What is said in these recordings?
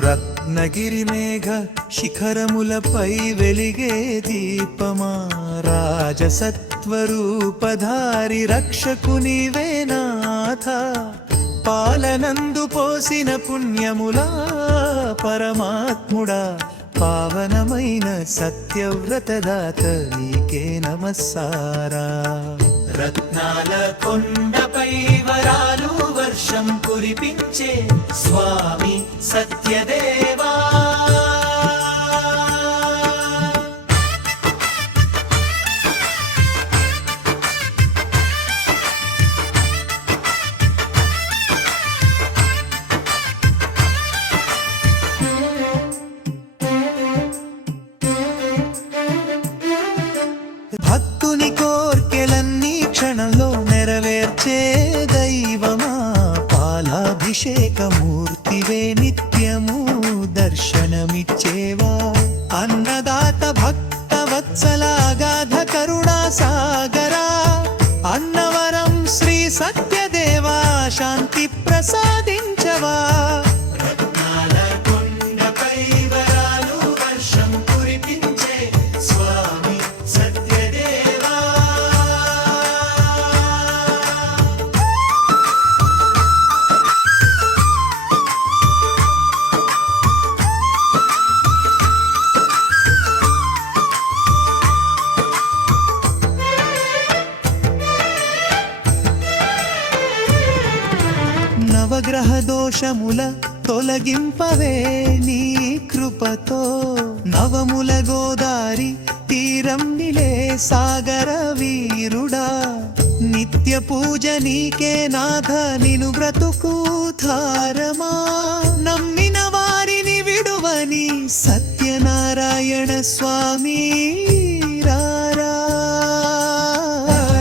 రత్నగిరి మేఘ శిఖరములపై వెలిగే దీపమా రాజసత్వరూపధారి రక్షకుని వేనాథ పాలనందు పోసిన పుణ్యములా పరమాత్ముడా. పావనమైన సత్యవ్రతదాత నీకే నమస్సారా. రత్నాల కొండ వర్షం కురిపించే స్వామి సత్యదేవా. భక్తుని కోర్కెలన్నీ క్షణంలో నెరవేర్చే దైవమా. అభిషేకమూర్తివే నిత్యము దర్శనమిచ్చేవా? అన్నదాత భక్త వత్సలాగాధ కరుణా సాగరా అన్నవరం శ్రీ సత్యదేవా శాంతి ప్రసాద నవగ్రహ దోషముల తొలగింపవే నీ కృపతో. నవముల గోదారి తీరం నిలే సాగర వీరుడా. నిత్య పూజ నీకే నాథ నిను బ్రతుకు ధారమా. నమ్మిన వారిని విడువని సత్యనారాయణ స్వామి రారా.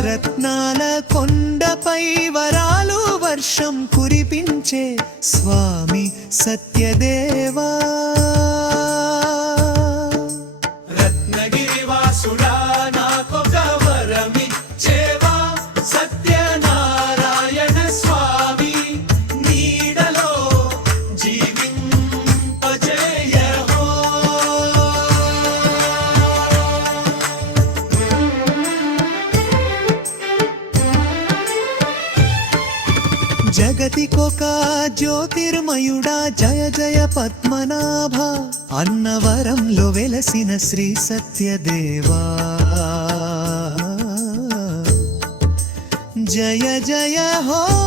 రత్నాల కొండపై వరా వర్షం కురిపించే స్వామి సత్యదేవా. జగతికొక జ్యోతిర్మయుడా జయ జయ పద్మనాభ. అన్నవరంలో వెలసిన శ్రీ సత్యదేవా. జయ జయ హో